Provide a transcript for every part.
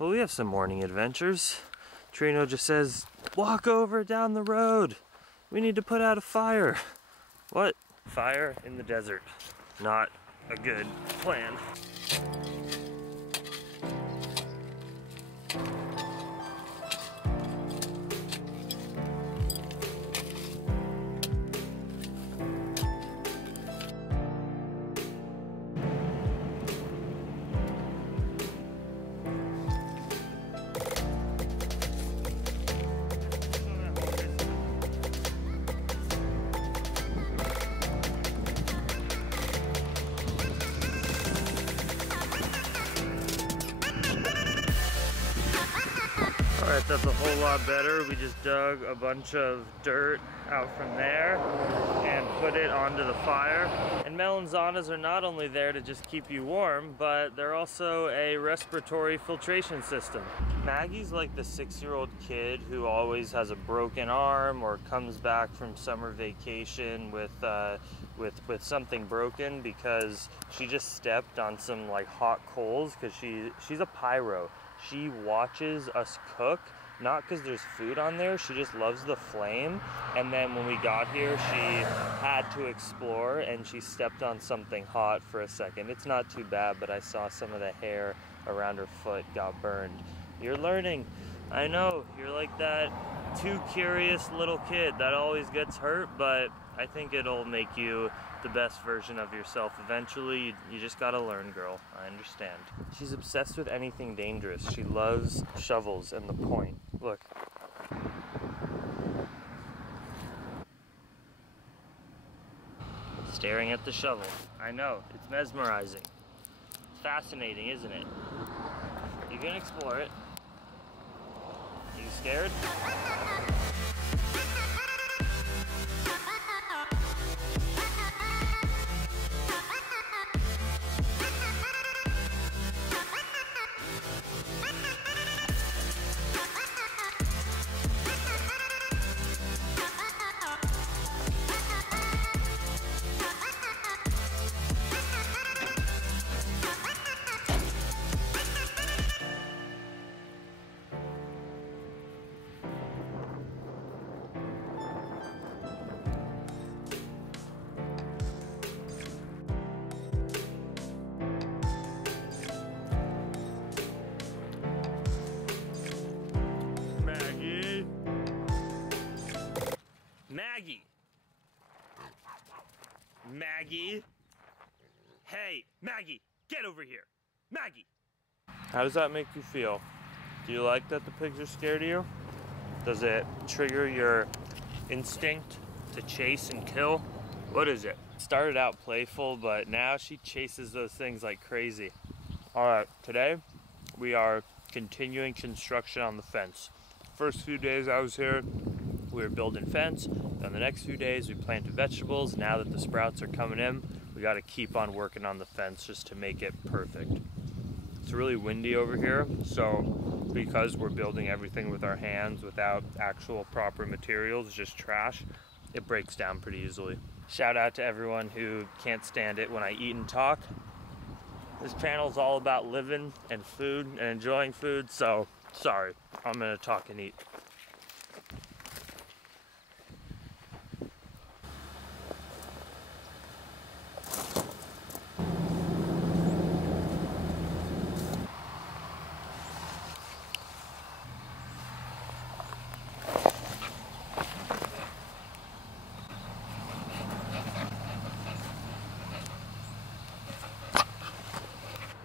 Well, we have some morning adventures. Trino just says, walk over down the road. We need to put out a fire. What? Fire in the desert. Not a good plan. Alright, that's a whole lot better. We just dug a bunch of dirt out from there and put it onto the fire. And melanzanas are not only there to just keep you warm, but they're also a respiratory filtration system. Maggie's like the 6-year-old kid who always has a broken arm or comes back from summer vacation with something broken because she just stepped on some like hot coals, because she's a pyro. She watches us cook, not because there's food on there, she just loves the flame. And then when we got here, she had to explore and she stepped on something hot for a second. It's not too bad, but I saw some of the hair around her foot got burned. You're learning. I know, you're like that too curious little kid that always gets hurt, but I think it'll make you the best version of yourself eventually. You just gotta learn, girl. I understand. She's obsessed with anything dangerous. She loves shovels and the point. Look. Staring at the shovel. I know, it's mesmerizing. Fascinating, isn't it? You can explore it. Are you scared? Maggie! Maggie! Hey, Maggie, get over here! Maggie! How does that make you feel? Do you like that the pigs are scared of you? Does it trigger your instinct to chase and kill? What is it? Started out playful, but now she chases those things like crazy. Alright, today we are continuing construction on the fence. First few days I was here, we were building fence. Then the next few days we planted vegetables. Now that the sprouts are coming in, we got to keep on working on the fence just to make it perfect. It's really windy over here, so because we're building everything with our hands without actual proper materials, just trash, it breaks down pretty easily. Shout out to everyone who can't stand it when I eat and talk. This channel is all about living and food and enjoying food, so sorry, I'm gonna talk and eat.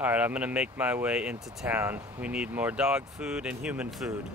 Alright, I'm gonna make my way into town. We need more dog food and human food.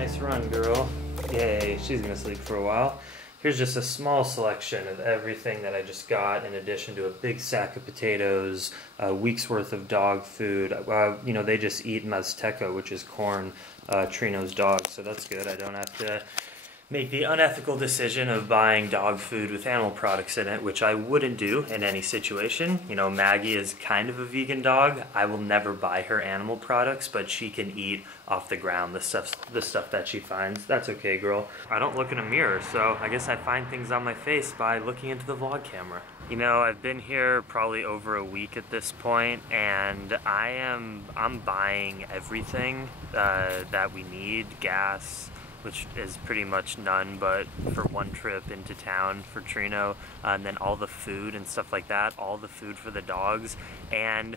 Nice run, girl. Yay, she's gonna sleep for a while. Here's just a small selection of everything that I just got, in addition to a big sack of potatoes, a week's worth of dog food. You know, they just eat Maseca, which is corn, Trino's dog, so that's good. I don't have to make the unethical decision of buying dog food with animal products in it, which I wouldn't do in any situation. You know, Maggie is kind of a vegan dog. I will never buy her animal products, but she can eat off the ground the stuff that she finds. That's okay, girl. I don't look in a mirror, so I guess I find things on my face by looking into the vlog camera. You know, I've been here probably over a week at this point, and I'm buying everything that we need. Gas, which is pretty much none, but for one trip into town for Trino, and then all the food and stuff like that, all the food for the dogs, and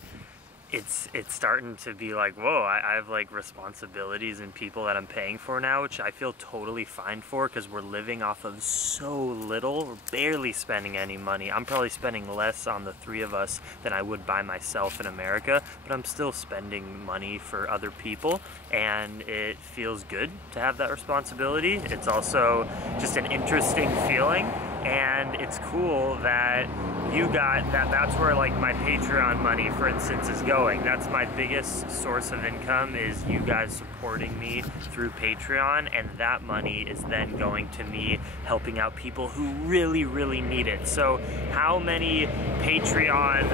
it's starting to be like, whoa, I have like responsibilities and people that I'm paying for now, which I feel totally fine for, because we're living off of so little. We're barely spending any money. I'm probably spending less on the three of us than I would by myself in America, but I'm still spending money for other people, and it feels good to have that responsibility. It's also just an interesting feeling, and it's cool that you got that's where like my Patreon money, for instance, is going. That's my biggest source of income, is you guys supporting me through Patreon, and that money is then going to me helping out people who really, really need it. So how many Patreon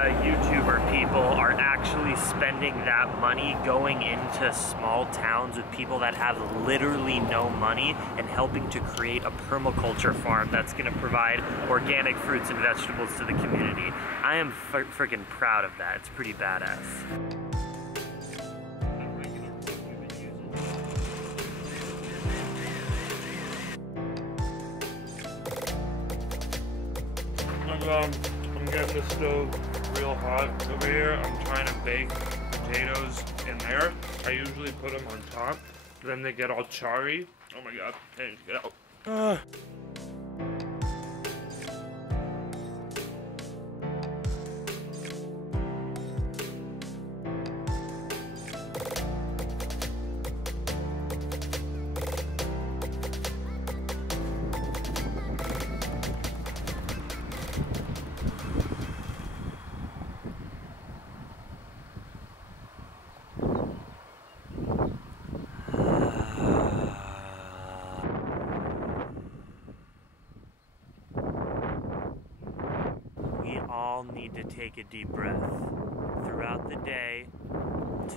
YouTuber people are actually spending that money going into small towns with people that have literally no money and helping to create a permaculture farm that's going to provide organic fruits and vegetables to the community? I am freaking proud of that. It's pretty badass. I'm getting the stove real hot over here. I'm trying to bake potatoes in there. I usually put them on top, then they get all charry. Oh my god, I need to get out. Need to take a deep breath throughout the day,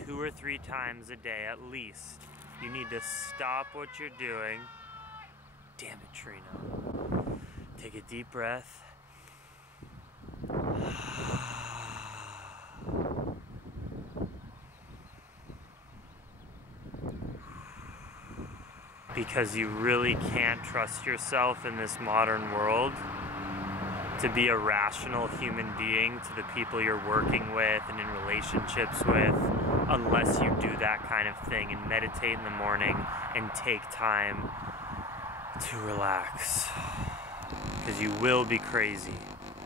2 or 3 times a day at least. You need to stop what you're doing. Damn it, Trino. Take a deep breath. Because you really can't trust yourself in this modern world to be a rational human being to the people you're working with and in relationships with, unless you do that kind of thing and meditate in the morning and take time to relax. Because you will be crazy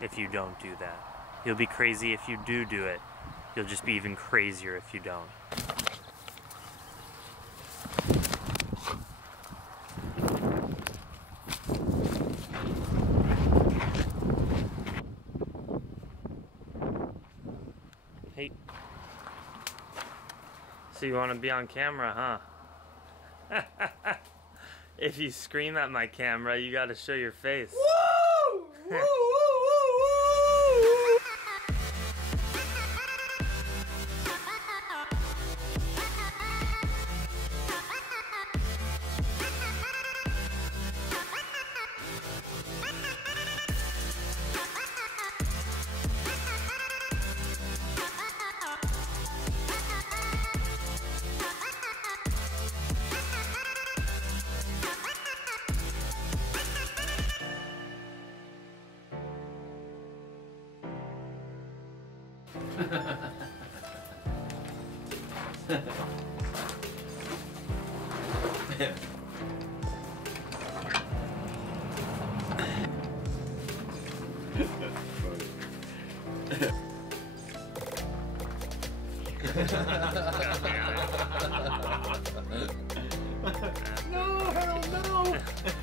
if you don't do that. You'll be crazy if you do it. You'll just be even crazier if you don't. Hey. So you want to be on camera, huh? If you scream at my camera, you gotta show your face. Woo! Woo, woo, woo, woo!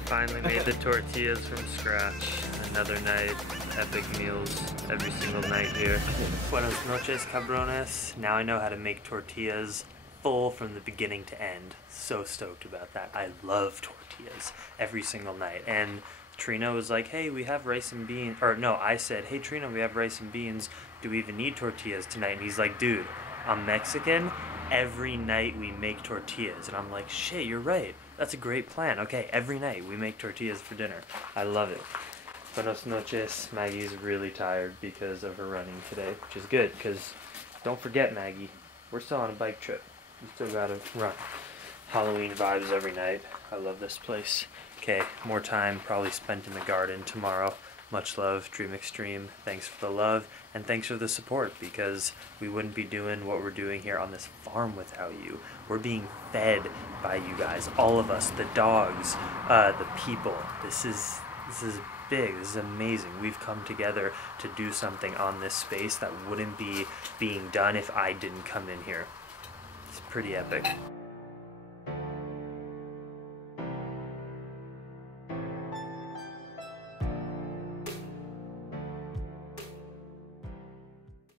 Finally made the tortillas from scratch. Another night, epic meals every single night here. Buenos noches, cabrones. Now I know how to make tortillas full from the beginning to end. So stoked about that. I love tortillas every single night. And Trina was like, hey, we have rice and beans. Or no, I said, hey, Trina, we have rice and beans. Do we even need tortillas tonight? And he's like, dude, I'm Mexican. Every night we make tortillas. And I'm like, shit, you're right. That's a great plan. Okay, every night we make tortillas for dinner. I love it. Buenos noches. Maggie's really tired because of her running today, which is good, because don't forget, Maggie, we're still on a bike trip. We still gotta run. Halloween vibes every night. I love this place. Okay, more time probably spent in the garden tomorrow. Much love, Dream Extreme. Thanks for the love, and thanks for the support, because we wouldn't be doing what we're doing here on this farm without you. We're being fed by you guys, all of us, the dogs, the people. This is big. This is amazing. We've come together to do something on this space that wouldn't be being done if I didn't come in here. It's pretty epic.